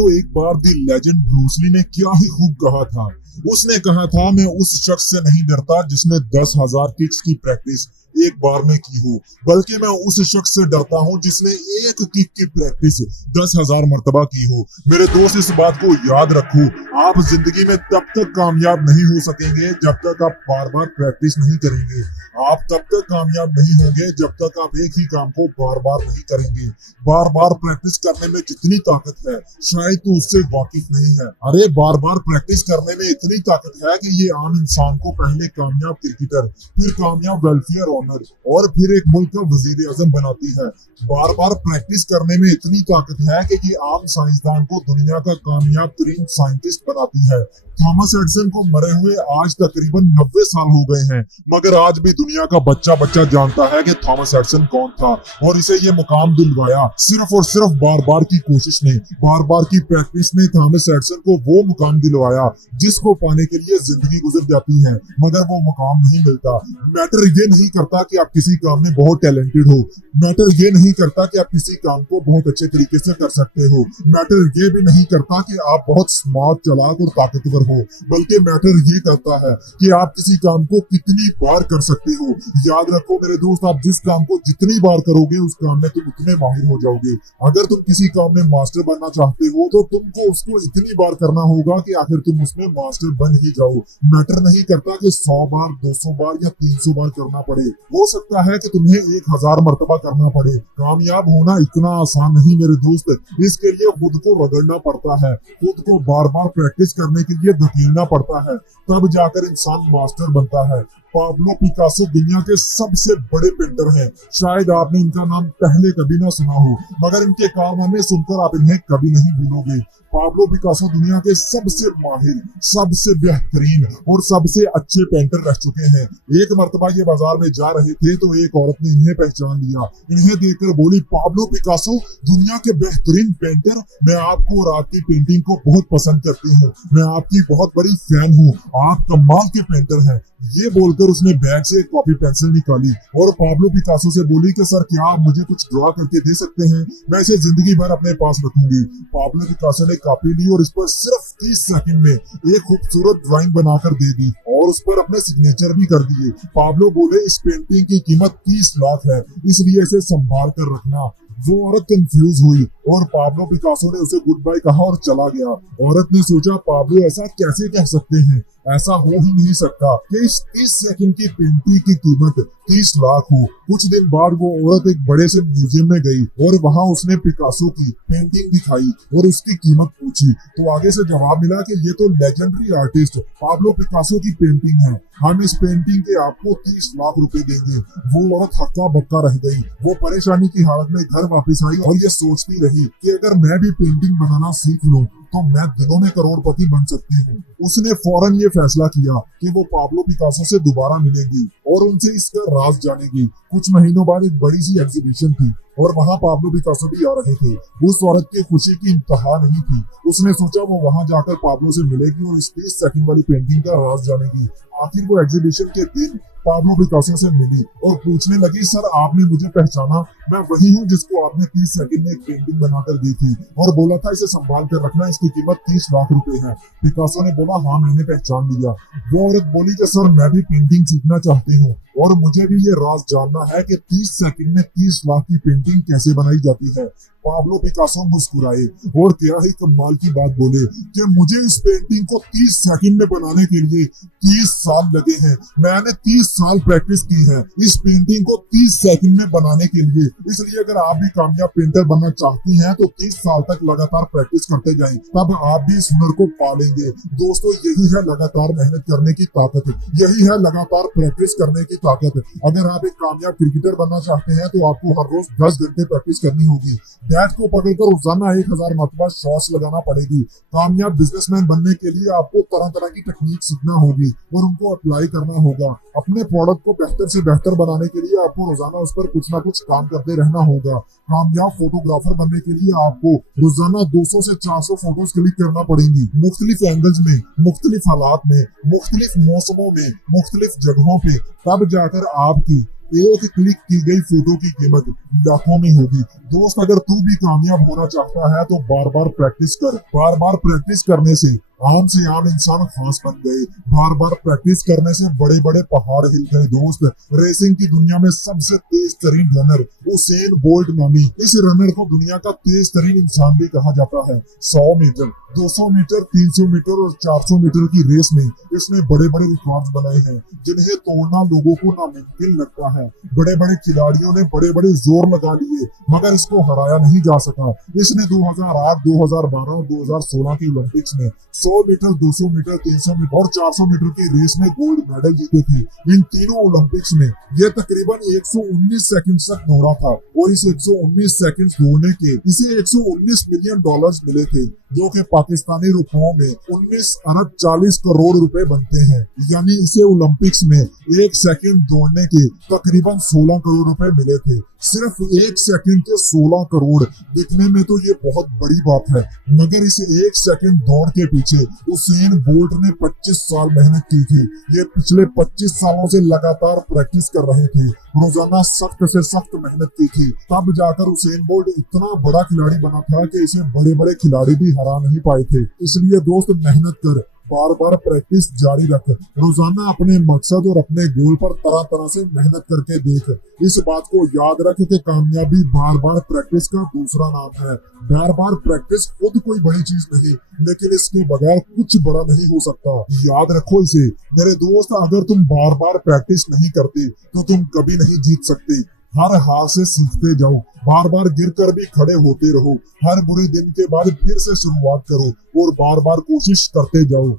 दोस्तों, एक बार दी legend Bruce Lee ने क्या ही खूब कहा था। उसने कहा था, मैं उस शख्स से नहीं डरता जिसने 10,000 किक्स की प्रैक्टिस एक बार में की हो, बल्कि मैं उस शख्स से डरता हूं जिसने एक किक की प्रैक्टिस 10,000 मर्तबा की हो। मेरे दोस्त, इस बात को याद रखो, आप जिंदगी में तब तक कामयाब नहीं हो सकेंगे जब तक आप बार बार प्रैक्टिस नहीं करेंगे। आप तब तक कामयाब नहीं होंगे जब तक आप एक ही काम को बार बार नहीं करेंगे। बार बार प्रैक्टिस करने में जितनी ताकत है, शायद तू उससे वाकिफ नहीं है। अरे बार बार प्रैक्टिस करने में इतनी ताकत है कि ये आम इंसान को पहले कामयाब क्रिकेटर, फिर कामयाब वेलफेयर ऑनर और फिर एक मुल्क का वजीर आजम बनाती है। बार बार प्रैक्टिस करने में इतनी ताकत है कि ये आम साइंसदान को दुनिया का कामयाब तरीन साइंटिस्ट बनाती है। थॉमस एडिसन को मरे हुए आज तकरीबन 90 साल हो गए हैं, मगर आज भी दुनिया का बच्चा बच्चा जानता है कि थॉमस एडिसन कौन था और इसे ये मुकाम दिलवाया सिर्फ और सिर्फ बार बार की कोशिश ने, बार बार की प्रैक्टिस ने थॉमस एडिसन को वो मुकाम दिलवाया जिसको पाने के लिए जिंदगी गुजर जाती है, मगर वो मुकाम नहीं मिलता। मैटर ये नहीं करता कि आप किसी काम में बहुत टैलेंटेड हो, मैटर ये नहीं करता कि आप किसी काम को बहुत अच्छे तरीके से कर सकते हो, मैटर ये भी नहीं करता कि आप बहुत स्मार्ट, चालाक और ताकतवर हो, बल्कि मैटर ये करता है कि आप किसी काम को कितनी बार कर सकते हो। याद रखो मेरे दोस्त, आप जिस काम को जितनी बार करोगे उस काम में तुम उतने माहिर हो जाओगे। अगर तुम किसी काम में मास्टर बनना चाहते हो तो तुमको उसको इतनी बार करना होगा कि आखिर तुम उसमें मास्टर बन ही जाओ। मैटर नहीं करता कि 100 बार, 200 बार या 300 बार करना पड़े, हो सकता है कि तुम्हें 1000 मर्तबा करना पड़े। कामयाब होना इतना आसान नहीं मेरे दोस्त, इसके लिए खुद को रगड़ना पड़ता है, खुद को बार बार प्रैक्टिस करने के लिए धकेलना पड़ता है, तब जाकर इंसान मास्टर बनता है। पाब्लो पिकासो दुनिया के सबसे बड़े पेंटर हैं। शायद आपने इनका नाम पहले कभी ना सुना हो, मगर इनके कारनामे सुनकर आप इन्हें कभी नहीं भूलोगे। पाब्लो पिकासो दुनिया के सबसे माहिर, सबसे बेहतरीन और सबसे अच्छे पेंटर रह चुके हैं। एक मर्तबा ये बाजार में जा रहे थे तो एक औरत ने इन्हें पहचान लिया। इन्हें देखकर बोली, पाब्लो पिकासो दुनिया के बेहतरीन पेंटर, मैं आपको और आपकी पेंटिंग को बहुत पसंद करती हूँ, मैं आपकी बहुत बड़ी फैन हूँ, आप कमाल के पेंटर हैं। ये बोलकर उसने बैग से एक कॉपी पेंसिल निकाली और पाब्लो पिकासो से बोली कि सर, क्या आप मुझे कुछ ड्रॉ करके दे सकते हैं, मैं इसे जिंदगी भर अपने पास रखूंगी। पाब्लो पिकासो ने कॉपी ली और इस पर सिर्फ 30 सेकंड में एक खूबसूरत ड्राइंग बनाकर दे दी और उस पर अपने सिग्नेचर भी कर दिए। पाब्लो बोले, इस पेंटिंग की कीमत 30 लाख है, इसलिए इसे संभाल कर रखना। वो औरत कंफ्यूज हुई और पाब्लो पिकासो ने उसे गुड बाय कहा और चला गया। औरत ने सोचा, पाब्लो ऐसा कैसे कह सकते हैं, ऐसा हो ही नहीं सकता कि इस 30 सेकंड की पेंटिंग की कीमत 30 लाख हो। कुछ दिन बाद वो औरत एक बड़े से म्यूजियम में गई और वहां उसने पिकासो की पेंटिंग दिखाई और उसकी कीमत पूछी, तो आगे से जवाब मिला कि ये तो लेजेंडरी आर्टिस्ट पाब्लो पिकासो की पेंटिंग है, हम इस पेंटिंग के आपको 30 लाख रुपए देंगे। वो औरत हक्का बक्का रह गई। वो परेशानी की हालत में घर वापस आई और ये सोचती रही कि अगर मैं भी पेंटिंग बनाना सीख लूं तो मैं दिनों में करोड़पति बन सकती हूँ। उसने फौरन ये फैसला किया कि वो पाब्लो पिकासो से दोबारा मिलेगी और उनसे इसका राज जानेगी। कुछ महीनों बाद एक बड़ी सी एग्जीबिशन थी और वहाँ पाब्लो पिकासो भी आ रहे थे। उस औरत की खुशी की इंतहा नहीं थी। उसने सोचा वो वहाँ जाकर पाब्लो से मिलेगी और इस 30 सेकंड वाली पेंटिंग का राज जानेगी। आखिर वो एग्जीबिशन के दिन पाब्लो पिकासो से मिली और पूछने लगी, सर आपने मुझे पहचाना, मैं वही हूँ जिसको आपने 30 सेकंड में एक पेंटिंग बनाकर दी थी और बोला था इसे संभाल कर रखना, इसकी कीमत 30 लाख रुपए है। पिकासो ने बोला, हाँ मैंने पहचान लिया। वो औरत बोली कि सर मैं भी पेंटिंग सीखना चाहती हूँ और मुझे भी ये राज जानना है कि 30 सेकंड में 30 लाख की पेंटिंग कैसे बनाई जाती है। पाब्लो पिकासो मुस्कुराए और क्या ही कमाल की बात बोले कि मुझे इस पेंटिंग को 30 सेकंड में बनाने के लिए 30 साल लगे हैं। मैंने 30 साल प्रैक्टिस की है इस पेंटिंग को 30 सेकंड में बनाने के लिए। इसलिए अगर आप भी कामयाब पेंटर बनना चाहती हैं तो 30 साल तक लगातार प्रैक्टिस करते जाएं, तब आप भी इस हुनर को पालेंगे। दोस्तों, यही है लगातार मेहनत करने की ताकत, यही है लगातार प्रैक्टिस करने की ताकत। अगर आप एक कामयाब क्रिकेटर बनना चाहते हैं तो आपको हर रोज 10 घंटे प्रैक्टिस करनी होगी। बैट को पकड़कर रोजाना 1000 मरतबा शॉट्स लगाना पड़ेगी। कामयाब बिजनेसमैन बनने के लिए आपको तरह तरह की टेक्निक सीखना होगी और उनको अप्लाई करना होगा। अपने प्रोडक्ट को बेहतर से बेहतर बनाने के लिए आपको रोजाना उस पर कुछ ना कुछ काम करते रहना होगा। कामयाब फोटोग्राफर बनने के लिए आपको रोजाना 200 से 400 फोटोज क्लिक करना पड़ेंगी, मुख्तलिफ एंगल्स में, मुख्तलिफ हालात में, मुख्तलिफ मौसमों में, मुख्तलिफ जगहों पे। तब जाकर आपकी एक क्लिक की गई फोटो की कीमत लाखों में होगी। दोस्त, अगर तू भी कामयाब होना चाहता है तो बार बार प्रैक्टिस कर। बार बार प्रैक्टिस करने से आम से आम इंसान खास बन गए। बार बार प्रैक्टिस करने से बड़े बड़े पहाड़ हिल गए। दोस्त, रेसिंग की दुनिया में सबसे तेज तरीन रनर उसेन बोल्ट नामी इस रनर को दुनिया का तेज तरीन इंसान भी कहा जाता है। 100 मीटर, 200 मीटर, 300 मीटर और 400 मीटर की रेस में इसने बड़े बड़े रिकॉर्ड बनाए हैं जिन्हें तोड़ना लोगों को नामुमकिन लगता है। बड़े बड़े खिलाड़ियों ने बड़े बड़े जोर लगा लिए मगर इसको हराया नहीं जा सका। इसने 2008, 2012 और 2016 की ओलंपिक्स में 100 मीटर, 200 मीटर, 300 मीटर और 400 मीटर की रेस में गोल्ड मेडल जीते थे। इन तीनों ओलंपिक्स में यह तकरीबन 119 सेकंड तक दौड़ा था और इस 119 सेकंड दौड़ने के इसे 119 मिलियन डॉलर्स मिले थे, जो कि पाकिस्तानी रुपयों में 19 अरब 40 करोड़ रुपए बनते हैं। यानी इसे ओलंपिक्स में एक सेकंड दौड़ने के तकरीबन 16 करोड़ रुपए मिले थे। सिर्फ एक सेकंड के 16 करोड़, दिखने में तो ये बहुत बड़ी बात है, मगर इस एक सेकंड दौड़ के पीछे उसेन बोल्ट ने 25 साल मेहनत की थी। ये पिछले 25 सालों से लगातार प्रैक्टिस कर रहे थे, रोजाना सख्त से सख्त मेहनत की थी। तब जाकर उसेन बोल्ट इतना बड़ा खिलाड़ी बना था कि इसे बड़े बड़े खिलाड़ी भी हरा नहीं पाए थे। इसलिए दोस्त, मेहनत कर, बार बार प्रैक्टिस जारी रख, रोजाना अपने मकसद और अपने गोल पर तरह तरह से मेहनत करके देख। इस बात को याद रख कि कामयाबी बार बार प्रैक्टिस का दूसरा नाम है। बार बार प्रैक्टिस खुद कोई बड़ी चीज नहीं, लेकिन इसके बगैर कुछ बड़ा नहीं हो सकता। याद रखो इसे मेरे दोस्त। अगर तुम बार बार प्रैक्टिस नहीं करते तो तुम कभी नहीं जीत सकते। हर हार से सीखते जाओ, बार बार गिर कर भी खड़े होते रहो। हर बुरे दिन के बाद फिर से शुरुआत करो और बार बार कोशिश करते जाओ।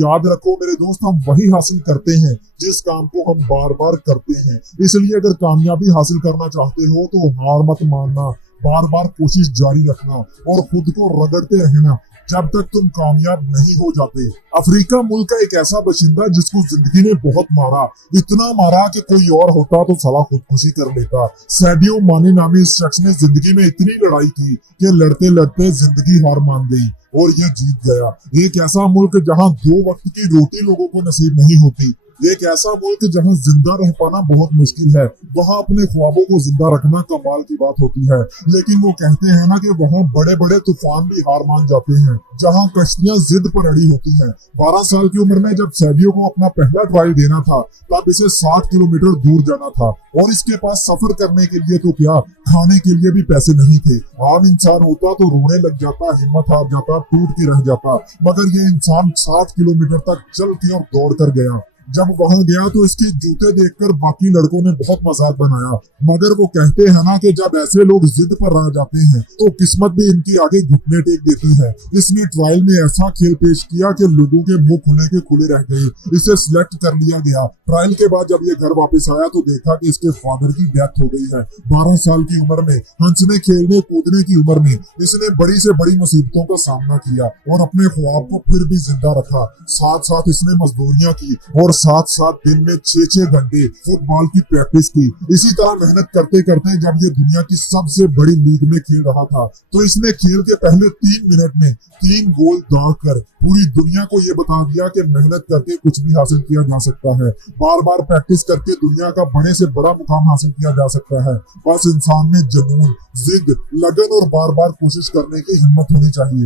याद रखो मेरे दोस्त, हम वही हासिल करते हैं जिस काम को हम बार बार करते हैं। इसलिए अगर कामयाबी हासिल करना चाहते हो तो हार मत मानना, बार बार कोशिश जारी रखना और खुद को रगड़ते रहना जब तक तुम कामयाब नहीं हो जाते। अफ्रीका मुल्क का एक ऐसा बशिंदा जिसको जिंदगी ने बहुत मारा, इतना मारा कि कोई और होता तो साला खुदकुशी कर लेता। सैडियो माने नामी इस शख्स ने जिंदगी में इतनी लड़ाई की कि लड़ते लड़ते जिंदगी हार मान गई और ये जीत गया। एक ऐसा मुल्क जहां 2 वक्त की रोटी लोगों को नसीब नहीं होती, एक ऐसा मुल्क जहां जिंदा रह पाना बहुत मुश्किल है, वहां अपने ख्वाबों को जिंदा रखना कमाल की बात होती है। लेकिन वो कहते हैं ना कि वहां बड़े बड़े तूफान भी हार मान जाते हैं, जहां कश्तियां जिद पर अड़ी होती हैं। 12 साल की उम्र में जब सैडियो को अपना पहला ट्रायल देना था, तब इसे 60 किलोमीटर दूर जाना था और इसके पास सफर करने के लिए तो क्या, खाने के लिए भी पैसे नहीं थे। आम इंसान होता तो रोने लग जाता, हिम्मत हार जाता, टूट के रह जाता, मगर ये इंसान 60 किलोमीटर तक चल के और दौड़ कर गया। जब वहां गया तो इसके जूते देखकर बाकी लड़कों ने बहुत मजाक बनाया, मगर वो कहते हैं ना कि जब ऐसे लोग जिद पर रह जाते हैं तो किस्मत भी इनकी आगे घुटने टेक देती है। इसने ट्रायल में ऐसा खेल पेश किया कि लोगों के मुंह खुले के खुले रह गए। इसे सिलेक्ट कर लिया गया। ट्रायल के बाद जब ये घर वापस आया तो देखा कि इसके फादर की डेथ हो गई है। 12 साल की उम्र में, हंसने खेलने कूदने की उम्र में इसने बड़ी से बड़ी मुसीबतों का सामना किया और अपने ख्वाब को फिर भी जिंदा रखा। साथ साथ इसने मजदूरियां की और साथ साथ दिन में 6-6 घंटे फुटबॉल की प्रैक्टिस की। इसी तरह मेहनत करते करते जब ये दुनिया की सबसे बड़ी लीग में खेल रहा था तो इसने खेल के पहले 3 मिनट में 3 गोल दागकर पूरी दुनिया को ये बता दिया कि मेहनत करके कुछ भी हासिल किया जा सकता है। बार बार प्रैक्टिस करके दुनिया का बड़े से बड़ा मुकाम हासिल किया जा सकता है। बस इंसान में जुनून, जिद, लगन और बार बार कोशिश करने की हिम्मत होनी चाहिए।